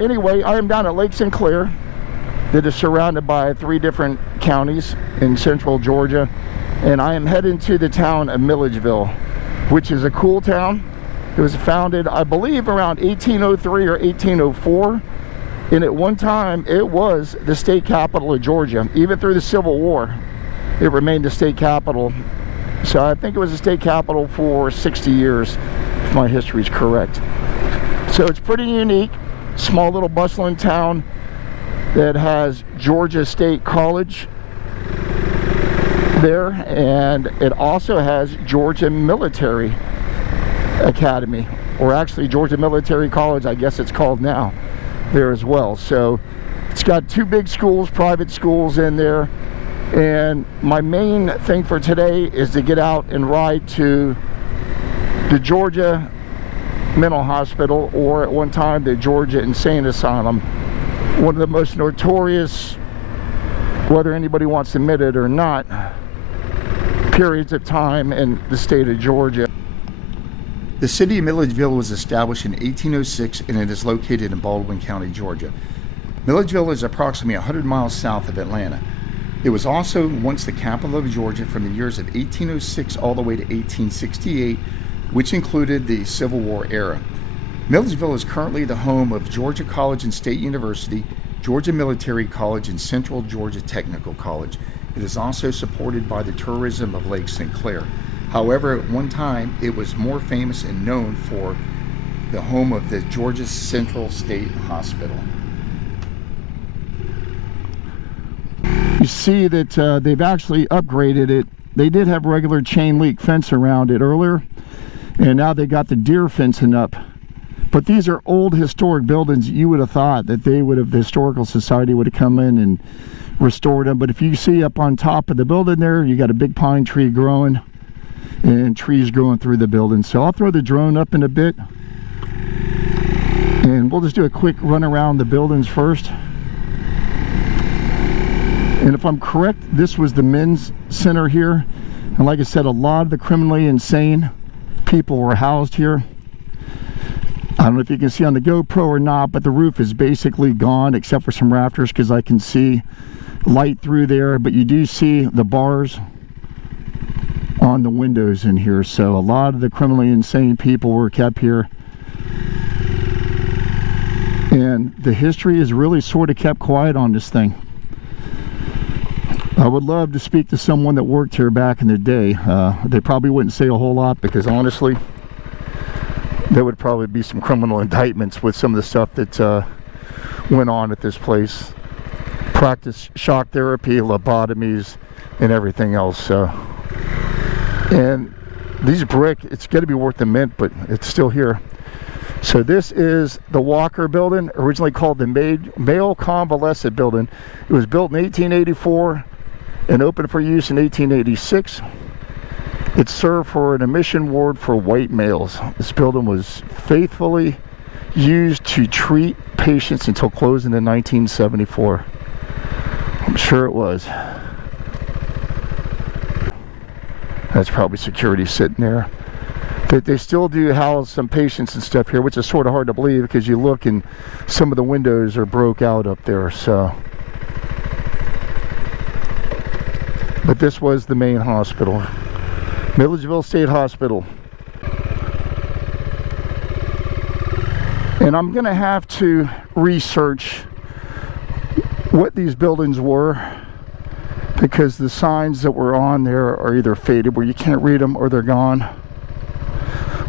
Anyway, I am down at Lake Sinclair, that is surrounded by 3 different counties in central Georgia, and I am heading to the town of Milledgeville, which is a cool town. It was founded, I believe, around 1803 or 1804, and at one time it was the state capital of Georgia. Even through the Civil War, it remained the state capital. So I think it was the state capital for 60 years, if my history is correct. So it's pretty unique. Small little bustling town that has Georgia State College there, and it also has Georgia Military Academy, or actually Georgia Military College, I guess it's called now, there as well. So it's got 2 big schools, private schools in there, and my main thing for today is to get out and ride to the Georgia Mental Hospital, or at one time the Georgia Insane Asylum, one of the most notorious, whether anybody wants to admit it or not, periods of time in the state of Georgia. The city of Milledgeville was established in 1806, and it is located in Baldwin County, Georgia. Milledgeville is approximately 100 miles south of Atlanta. It was also once the capital of Georgia from the years of 1806 all the way to 1868, which included the Civil War era. Milledgeville is currently the home of Georgia College and State University, Georgia Military College, and Central Georgia Technical College. It is also supported by the tourism of Lake Sinclair. However, at one time, it was more famous and known for the home of the Georgia Central State Hospital. You see that they've actually upgraded it. They did have regular chain link fence around it earlier, and now they got the deer fencing up. But these are old historic buildings. You would have thought that the Historical Society would have come in and restored them. But if you see up on top of the building there, you got a big pine tree growing and trees growing through the building. So I'll throw the drone up in a bit, and we'll just do a quick run around the buildings first. And if I'm correct, this was the men's center here. And like I said, a lot of the criminally insane people were housed here. I don't know if you can see on the GoPro or not, but the roof is basically gone except for some rafters, because I can see light through there. But you do see the bars on the windows in here. So a lot of the criminally insane people were kept here. And the history is really sort of kept quiet on this thing. I would love to speak to someone that worked here back in the day. They probably wouldn't say a whole lot, because honestly, there would probably be some criminal indictments with some of the stuff that went on at this place. Practice shock therapy, lobotomies, and everything else. And these brick, it's going to be worth the mint, but it's still here. So this is the Walker Building, originally called the Male Convalescent Building. It was built in 1884 and opened for use in 1886. It served for an admission ward for white males. This building was faithfully used to treat patients until closing in 1974. I'm sure it was. That's probably security sitting there. But they still do house some patients and stuff here, which is sort of hard to believe, because you look and some of the windows are broke out up there. So, but this was the main hospital, Milledgeville State Hospital. And I'm gonna have to research what these buildings were, because the signs that were on there are either faded where you can't read them, or they're gone.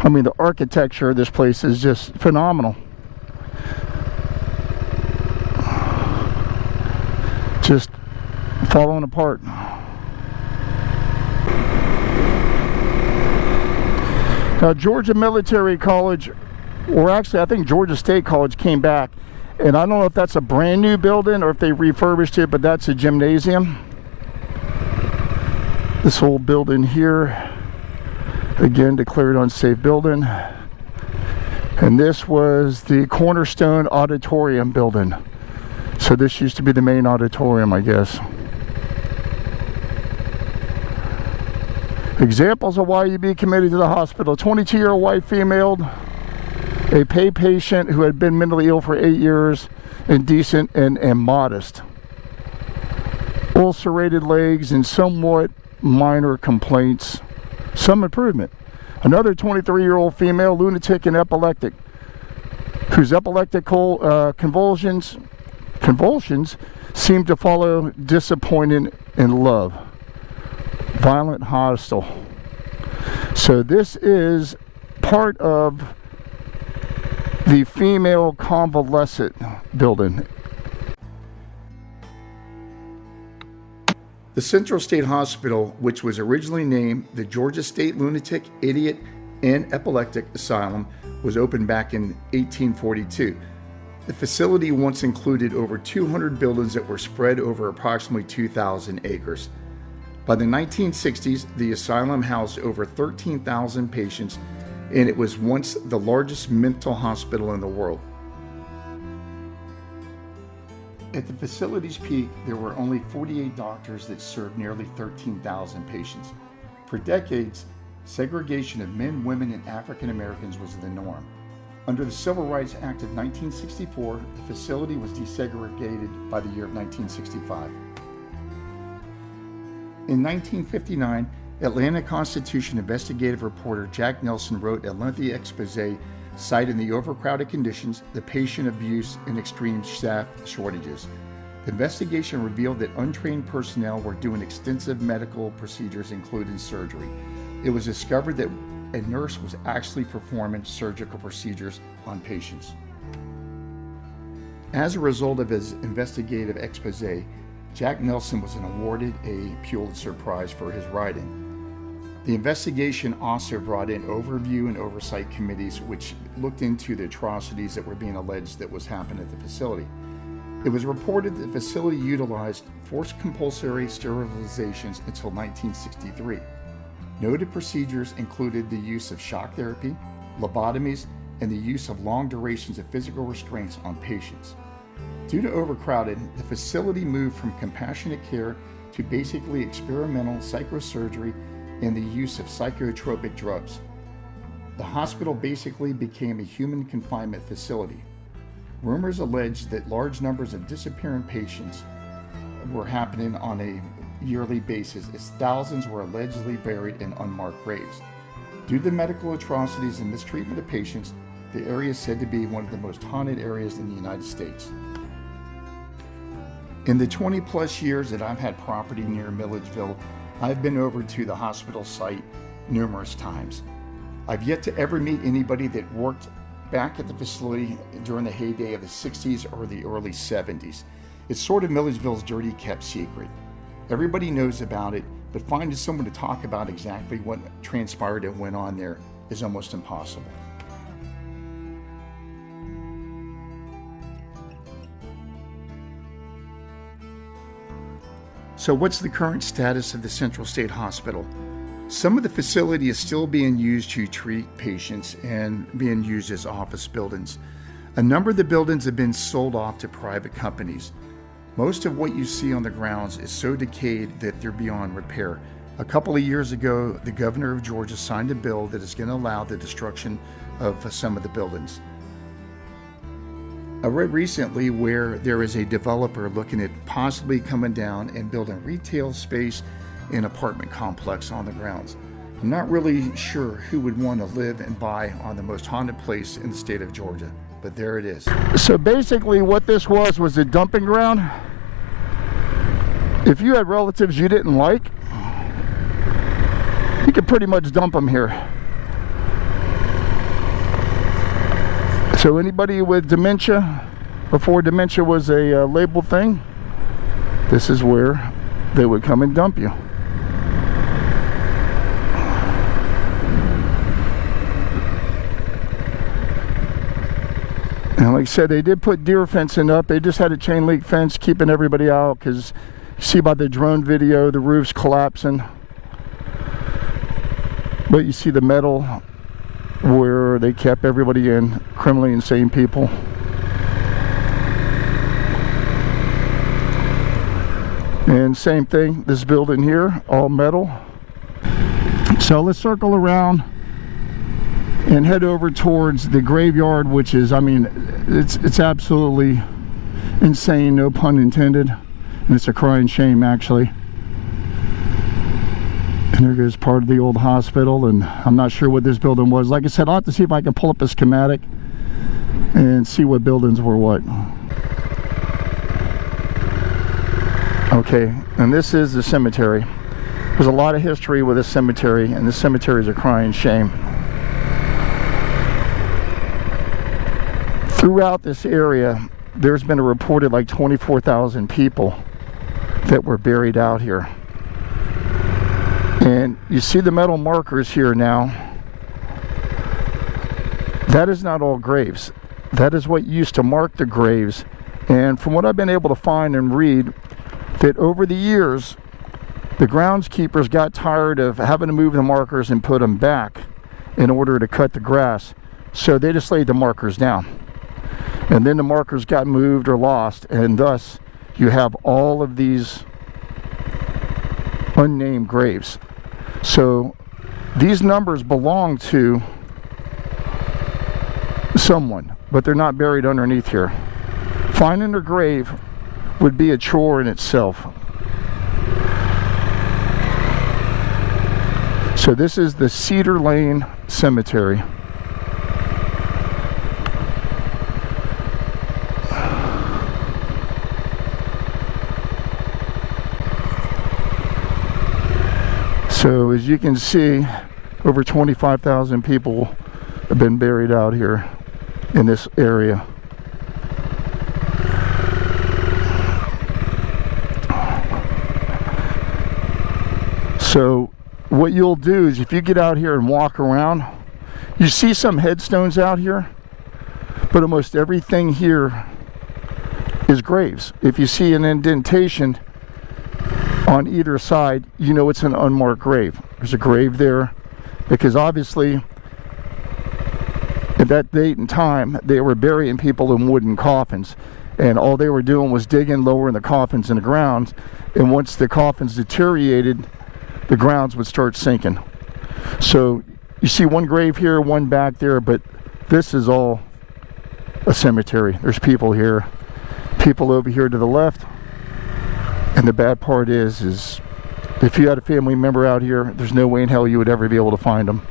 I mean, the architecture of this place is just phenomenal. Just falling apart. Now, Georgia Military College, or actually I think Georgia State College, came back, and I don't know if that's a brand new building or if they refurbished it, but that's a gymnasium. This old building here Again, declared unsafe building. And this was the Cornerstone Auditorium building. So this used to be the main auditorium, I guess. Examples of why you'd be committed to the hospital. 22-year-old white female, a paid patient who had been mentally ill for 8 years, indecent and modest. Ulcerated legs and somewhat minor complaints. Some improvement. Another 23-year-old female, lunatic and epileptic, whose epileptic convulsions seemed to follow disappointed in love. Violent, hostile. So this is part of the female convalescent building. The Central State Hospital, which was originally named the Georgia State Lunatic, Idiot, and Epileptic Asylum, was opened back in 1842. The facility once included over 200 buildings that were spread over approximately 2,000 acres. By the 1960s, the asylum housed over 13,000 patients, and it was once the largest mental hospital in the world. At the facility's peak, there were only 48 doctors that served nearly 13,000 patients. For decades, segregation of men, women, and African Americans was the norm. Under the Civil Rights Act of 1964, the facility was desegregated by the year of 1965. In 1959, Atlanta Constitution investigative reporter Jack Nelson wrote a lengthy expose citing the overcrowded conditions, the patient abuse, and extreme staff shortages. The investigation revealed that untrained personnel were doing extensive medical procedures, including surgery. It was discovered that a nurse was actually performing surgical procedures on patients. As a result of his investigative expose, Jack Nelson was awarded a Pulitzer Prize for his writing. The investigation also brought in overview and oversight committees which looked into the atrocities that were being alleged that was happening at the facility. It was reported that the facility utilized forced compulsory sterilizations until 1963. Noted procedures included the use of shock therapy, lobotomies, and the use of long durations of physical restraints on patients. Due to overcrowding, the facility moved from compassionate care to basically experimental psychosurgery and the use of psychotropic drugs. The hospital basically became a human confinement facility. Rumors alleged that large numbers of disappearing patients were happening on a yearly basis, as thousands were allegedly buried in unmarked graves. Due to the medical atrocities and mistreatment of patients, the area is said to be one of the most haunted areas in the United States. In the 20 plus years that I've had property near Milledgeville, I've been over to the hospital site numerous times. I've yet to ever meet anybody that worked back at the facility during the heyday of the 60s or the early 70s. It's sort of Milledgeville's dirty kept secret. Everybody knows about it, but finding someone to talk about exactly what transpired and went on there is almost impossible. So what's the current status of the Central State Hospital? Some of the facility is still being used to treat patients and being used as office buildings. A number of the buildings have been sold off to private companies. Most of what you see on the grounds is so decayed that they're beyond repair. A couple of years ago, the governor of Georgia signed a bill that is going to allow the destruction of some of the buildings. I read recently where there is a developer looking at possibly coming down and building retail space and apartment complex on the grounds. I'm not really sure who would want to live and buy on the most haunted place in the state of Georgia, but there it is. So basically what this was a dumping ground. If you had relatives you didn't like, you could pretty much dump them here. So anybody with dementia, before dementia was a labeled thing, this is where they would come and dump you. And like I said, they did put deer fencing up. They just had a chain link fence keeping everybody out, because you see by the drone video, the roof's collapsing. But you see the metal where they kept everybody in, criminally insane people. And same thing, this building here, all metal. So let's circle around and head over towards the graveyard, which is, I mean, it's absolutely insane, no pun intended. And it's a crying shame, actually. And there goes part of the old hospital, and I'm not sure what this building was. Like I said, I'll have to see if I can pull up a schematic and see what buildings were what. Okay, and this is the cemetery. There's a lot of history with this cemetery, and this cemetery is a crying shame. Throughout this area, there's been a reported like 24,000 people that were buried out here. And you see the metal markers here now. That is not all graves. That is what used to mark the graves. And from what I've been able to find and read, that over the years, the groundskeepers got tired of having to move the markers and put them back in order to cut the grass. So they just laid the markers down. And then the markers got moved or lost, and thus you have all of these unnamed graves. So these numbers belong to someone, but they're not buried underneath here. Finding their grave would be a chore in itself. So this is the Cedar Lane Cemetery. So as you can see, over 25,000 people have been buried out here in this area. So what you'll do is, if you get out here and walk around, you see some headstones out here, but almost everything here is graves. If you see an indentation on either side, you know it's an unmarked grave. There's a grave there because obviously at that date and time they were burying people in wooden coffins, and all they were doing was digging lower in the coffins in the ground, and once the coffins deteriorated, the grounds would start sinking. So you see one grave here, one back there, but this is all a cemetery. There's people here, people over here to the left. And the bad part is if you had a family member out here, there's no way in hell you would ever be able to find them.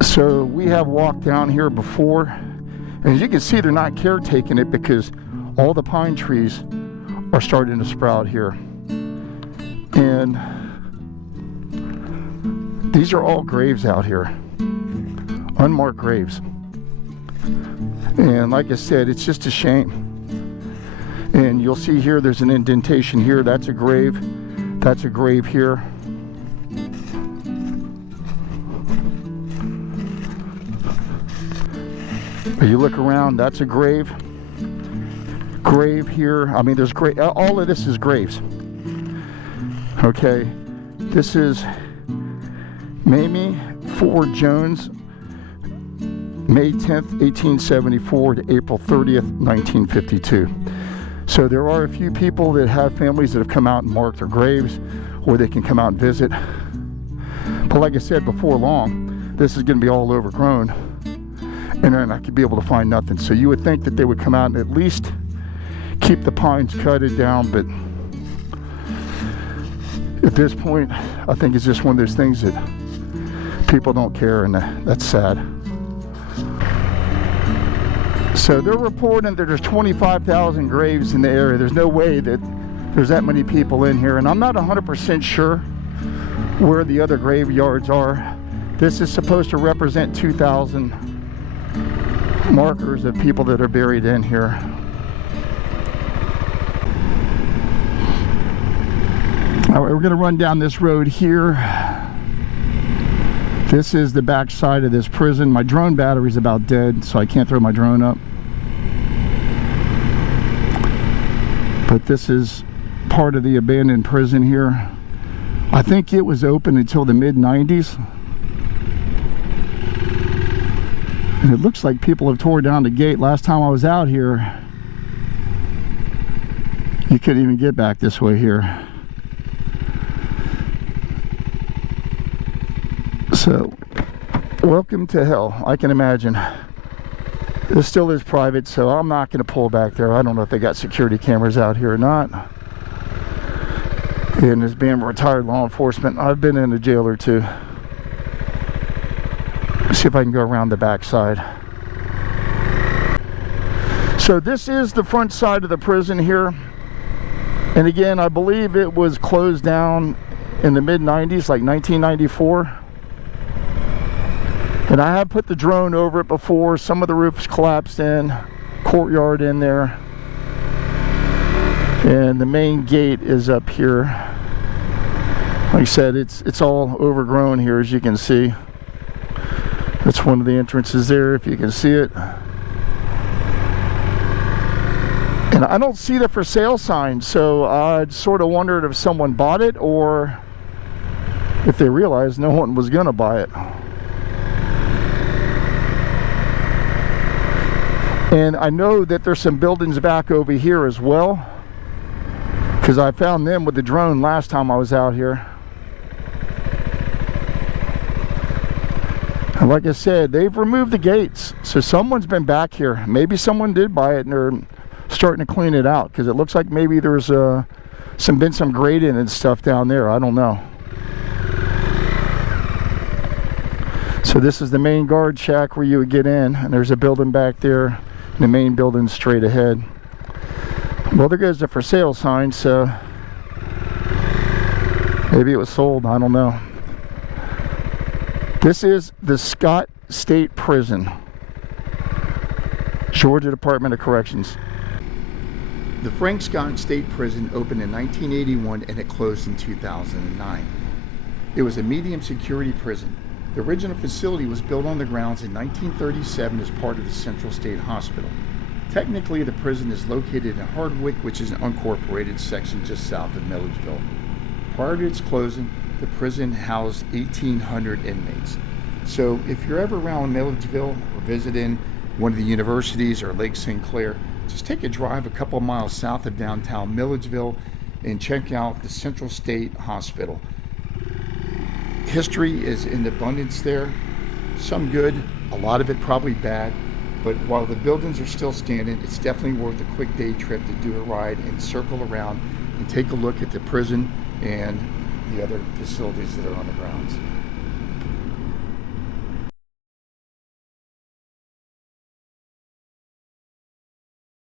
So we have walked down here before, and as you can see, they're not caretaking it because all the pine trees are starting to sprout here. And these are all graves out here, unmarked graves. And like I said, it's just a shame. And you'll see here, there's an indentation here. That's a grave. That's a grave here. You look around, that's a grave. Grave here. I mean, there's grave. All of this is graves. Okay, this is Mamie Ford Jones, May 10th, 1874 to April 30th, 1952. So there are a few people that have families that have come out and marked their graves, or they can come out and visit. But like I said, before long, this is going to be all overgrown, and then I could be able to find nothing. So you would think that they would come out and at least keep the pines cutted down, but at this point, I think it's just one of those things that people don't care, and that's sad. So they're reporting that there's 25,000 graves in the area. There's no way that there's that many people in here, and I'm not 100% sure where the other graveyards are. This is supposed to represent 2,000 markers of people that are buried in here. All right, we're going to run down this road here. This is the back side of this prison. My drone battery's about dead, so I can't throw my drone up. But this is part of the abandoned prison here. I think it was open until the mid-90s. And it looks like people have tore down the gate. Last time I was out here, you couldn't even get back this way here. So, welcome to hell, I can imagine. This still is private, so I'm not going to pull back there. I don't know if they got security cameras out here or not. And as being retired law enforcement, I've been in a jail or two. Let's see if I can go around the back side. So this is the front side of the prison here. And again, I believe it was closed down in the mid-90s, like 1994. And I have put the drone over it before. Some of the roofs collapsed in, courtyard in there. And the main gate is up here. Like I said, it's all overgrown here, as you can see. That's one of the entrances there, if you can see it. And I don't see the for sale sign, so I sort of wondered if someone bought it or if they realized no one was gonna buy it. And I know that there's some buildings back over here as well, because I found them with the drone last time I was out here. And like I said, they've removed the gates, so someone's been back here. Maybe someone did buy it and they're starting to clean it out, because it looks like maybe there's been some grading and stuff down there. I don't know. So this is the main guard shack where you would get in, and there's a building back there. The main building straight ahead. Well, there goes the for sale sign, so maybe it was sold, I don't know. This is the Scott State Prison, Georgia Department of Corrections. The Frank Scott State Prison opened in 1981 and it closed in 2009. It was a medium security prison. The original facility was built on the grounds in 1937 as part of the Central State Hospital. Technically, the prison is located in Hardwick, which is an unincorporated section just south of Milledgeville. Prior to its closing, the prison housed 1,800 inmates. So if you're ever around Milledgeville or visiting one of the universities or Lake St. Clair, just take a drive a couple of miles south of downtown Milledgeville and check out the Central State Hospital. History is in abundance there, some good, a lot of it probably bad, but while the buildings are still standing, it's definitely worth a quick day trip to do a ride and circle around and take a look at the prison and the other facilities that are on the grounds.